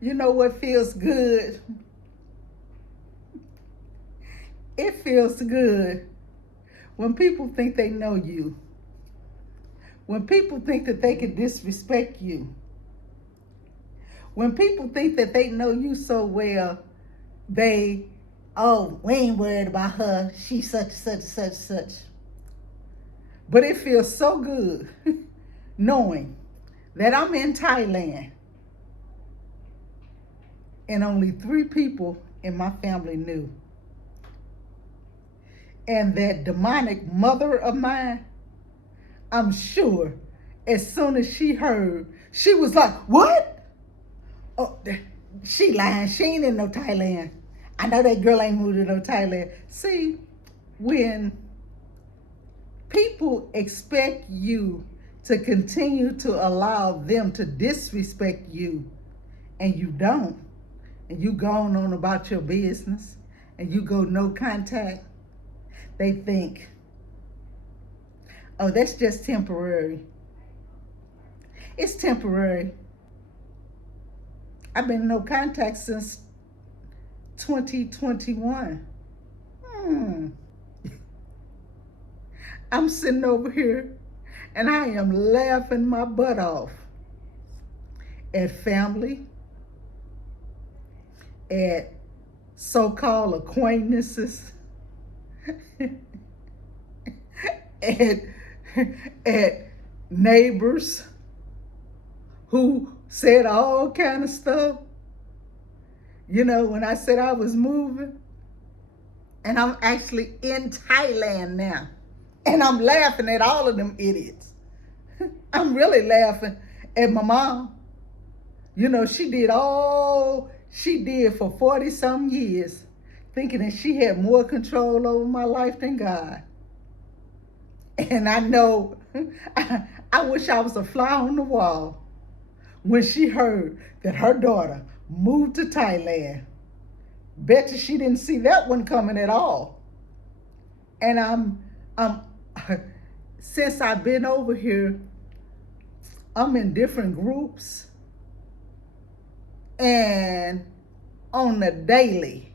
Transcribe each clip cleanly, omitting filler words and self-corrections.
You know what feels good? It feels good when people think they know you. When people think that they can disrespect you. When people think that they know you so well, we ain't worried about her. She's such, such, such, such. But it feels so good knowing that I'm in Thailand and only 3 people in my family knew. And that demonic mother of mine, I'm sure as soon as she heard, she was like, what? Oh, she lying. She ain't in no Thailand. I know that girl ain't moved to no Thailand. See, when people expect you to continue to allow them to disrespect you and you don't, and you go on about your business and you go no contact, they think, oh, that's just temporary. It's temporary. I've been in no contact since 2021. I'm sitting over here and I am laughing my butt off at family, at so-called acquaintances, at neighbors who said all kind of stuff. You know, when I said I was moving, and I'm actually in Thailand now, and I'm laughing at all of them idiots. I'm really laughing at my mom. You know, she did all she did for 40-some years, thinking that she had more control over my life than God. And I know, I wish I was a fly on the wall when she heard that her daughter moved to Thailand. Bet you she didn't see that one coming at all. And I'm since I've been over here, I'm in different groups, and on the daily,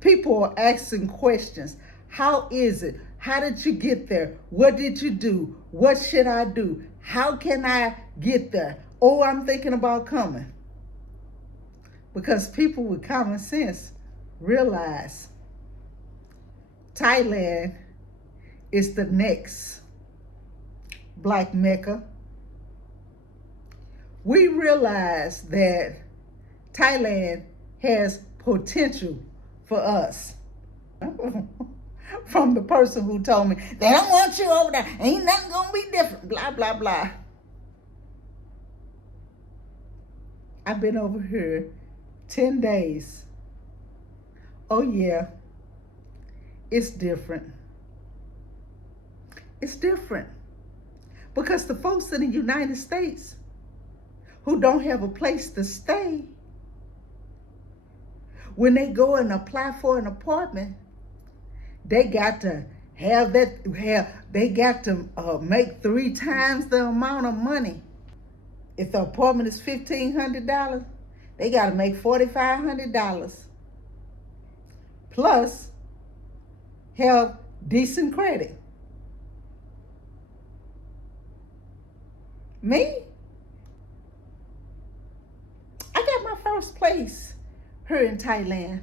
people are asking questions. How is it? How did you get there? What did you do? What should I do? How can I get there? Oh, I'm thinking about coming. Because people with common sense realize Thailand is the next Black Mecca. We realize that Thailand has potential for us. From the person who told me, they don't want you over there. Ain't nothing gonna be different. Blah, blah, blah. I've been over here 10 days. Oh yeah, it's different. It's different. Because the folks in the United States who don't have a place to stay, when they go and apply for an apartment, they got to make 3 times the amount of money. If the apartment is $1,500, they got to make $4,500. Plus, have decent credit. Me? I got my first place here in Thailand.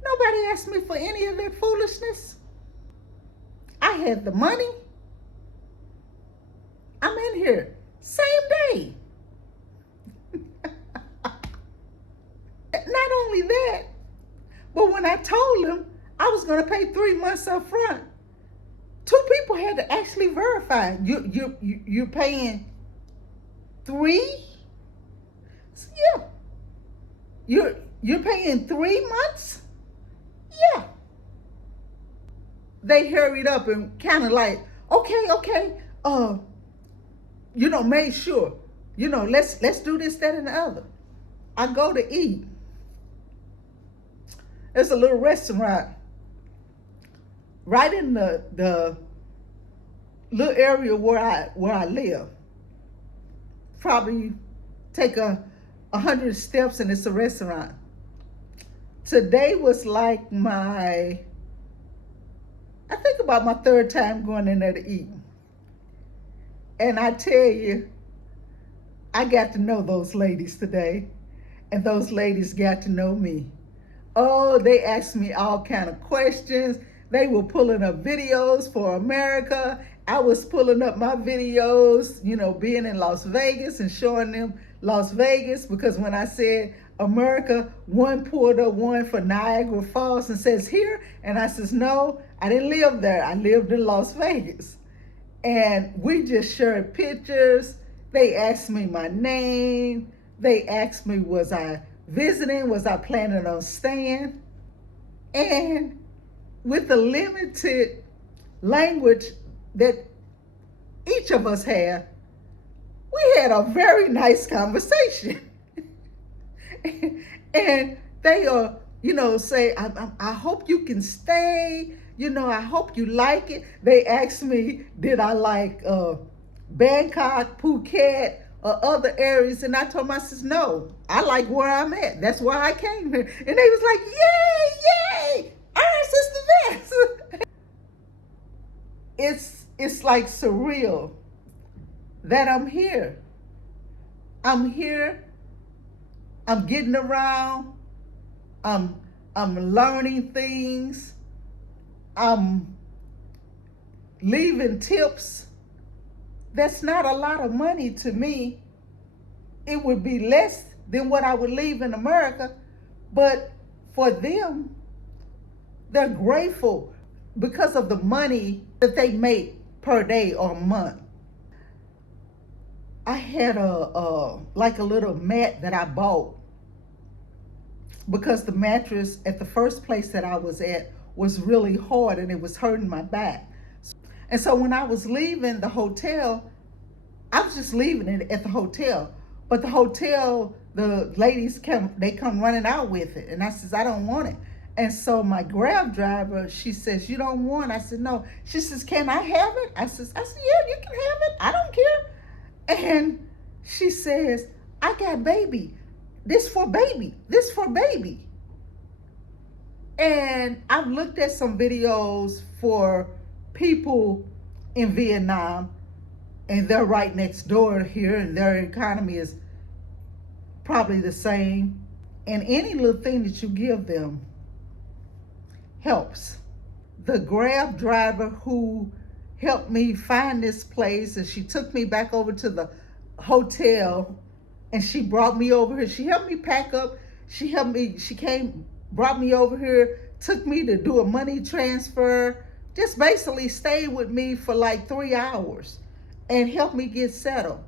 Nobody asked me for any of that foolishness. I had the money. I'm in here. Same day. Not only that, but when I told them I was going to pay 3 months up front, 2 people had to actually verify. You're paying 3? Yeah. You're paying 3 months? Yeah. They hurried up and kind of like, okay, made sure, let's do this, that, and the other. I go to eat. There's a little restaurant right in the little area where I live. probably take 100 steps and it's a restaurant. Today was like I think about my third time going in there to eat. And I tell you, I got to know those ladies today, and those ladies got to know me. Oh, they asked me all kind of questions. They were pulling up videos for America. I was pulling up my videos, being in Las Vegas and showing them Las Vegas, because when I said America, one pulled up one for Niagara Falls and says here, and I says, no, I didn't live there. I lived in Las Vegas. And we just shared pictures. They asked me my name. They asked me, was I visiting? Was I planning on staying? And with the limited language that each of us had, we had a very nice conversation. And they say, I hope you can stay. I hope you like it. They asked me, did I like Bangkok, Phuket, or other areas? And I told them, I says, no, I like where I'm at. That's why I came here. And they was like, yay, yay, ours is the best. It's like surreal that I'm here. I'm here. I'm getting around. I'm learning things. I'm leaving tips. That's not a lot of money to me. It would be less than what I would leave in America. But for them, they're grateful because of the money that they make per day or month. I had a little mat that I bought because the mattress at the first place that I was at was really hard and it was hurting my back. And so when I was leaving the hotel, I was just leaving it at the hotel. But the hotel, the ladies come running out with it. And I says, I don't want it. And so my Grab driver, she says, you don't want it? I said, no. She says, can I have it? I said, yeah, you can have it. I don't care. And she says, I got baby. This for baby. This for baby. And I've looked at some videos for people in Vietnam, and they're right next door here, and their economy is probably the same. And any little thing that you give them helps. The Grab driver who helped me find this place, and she took me back over to the hotel, and she brought me over here. She helped me pack up. She brought me over here, took me to do a money transfer, just basically stayed with me for like 3 hours and helped me get settled.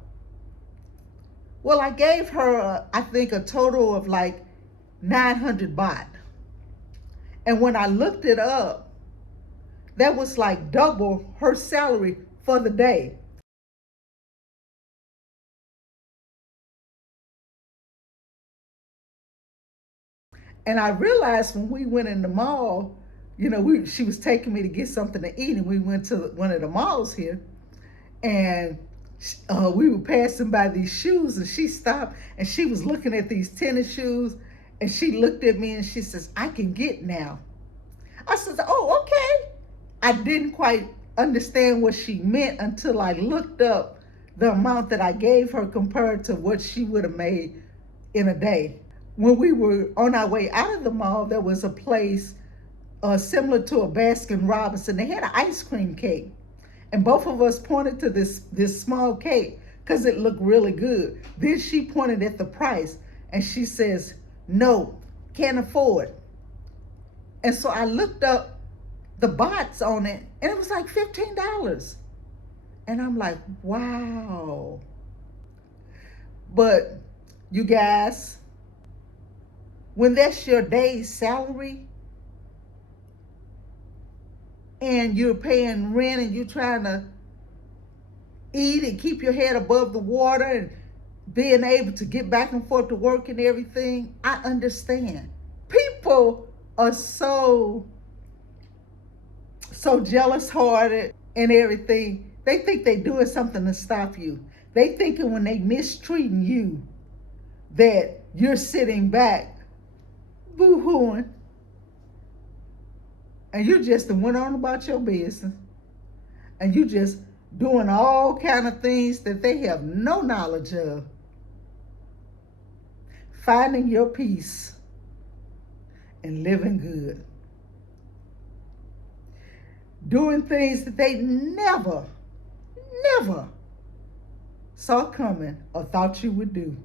Well, I gave her, I think, a total of like 900 baht. And when I looked it up, that was like double her salary for the day. And I realized when we went in the mall, she was taking me to get something to eat, and we went to one of the malls here, and we were passing by these shoes, and she stopped, and she was looking at these tennis shoes, and she looked at me and she says, I can get now. I said, oh, okay. I didn't quite understand what she meant until I looked up the amount that I gave her compared to what she would have made in a day. When we were on our way out of the mall, there was a place similar to a Baskin Robbins. They had an ice cream cake. And both of us pointed to this small cake because it looked really good. Then she pointed at the price and she says, no, can't afford. And so I looked up the bots on it, and it was like $15. And I'm like, wow. But you guys, when that's your day's salary and you're paying rent and you're trying to eat and keep your head above the water and being able to get back and forth to work and everything, I understand. People are so jealous hearted and everything. They think they're doing something to stop you. They thinking when they mistreating you that you're sitting back boo-hooing and you just went on about your business and you just doing all kind of things that they have no knowledge of. Finding your peace and living good. Doing things that they never saw coming or thought you would do.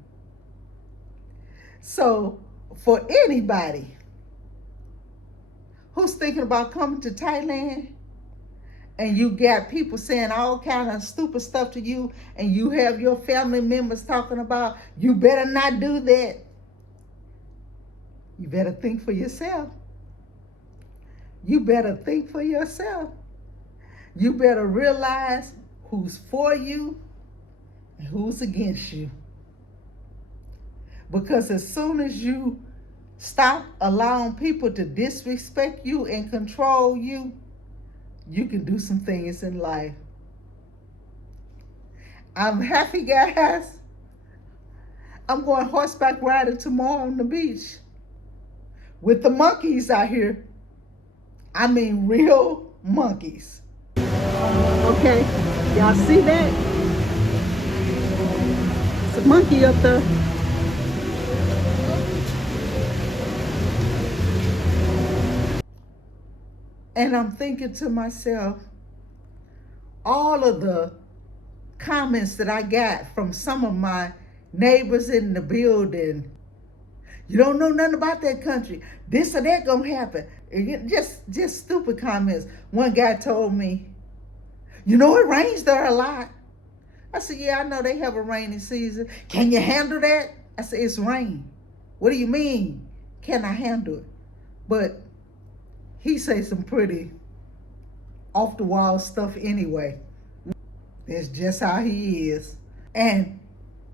So for anybody who's thinking about coming to Thailand and you got people saying all kind of stupid stuff to you and you have your family members talking about, you better not do that. You better think for yourself. You better think for yourself. You better realize who's for you and who's against you. Because as soon as you stop allowing people to disrespect you and control you, you can do some things in life. I'm happy, guys. I'm going horseback riding tomorrow on the beach with the monkeys out here. I mean real monkeys. Okay, y'all see that? It's a monkey up there. And I'm thinking to myself, all of the comments that I got from some of my neighbors in the building, you don't know nothing about that country, this or that gonna happen. Just stupid comments. One guy told me, you know it rains there a lot. I said, yeah, I know they have a rainy season. Can you handle that? I said, it's rain. What do you mean, can I handle it? But he says some pretty off the wall stuff anyway. That's just how he is. And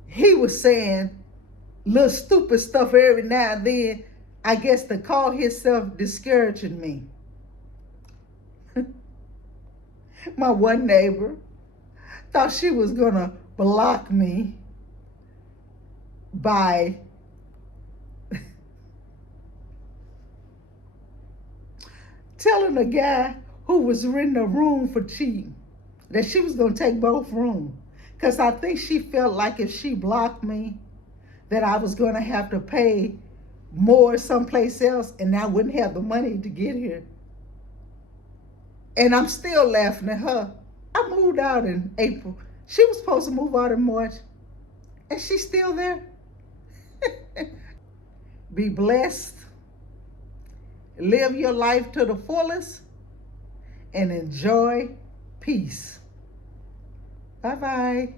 he was saying little stupid stuff every now and then, I guess to call himself discouraging me. My one neighbor thought she was gonna block me by telling a guy who was renting a room for cheap that she was gonna take both rooms. Because I think she felt like if she blocked me, that I was gonna have to pay more someplace else and I wouldn't have the money to get here. And I'm still laughing at her. I moved out in April. She was supposed to move out in March. And she's still there. Be blessed. Live your life to the fullest. And enjoy peace. Bye-bye.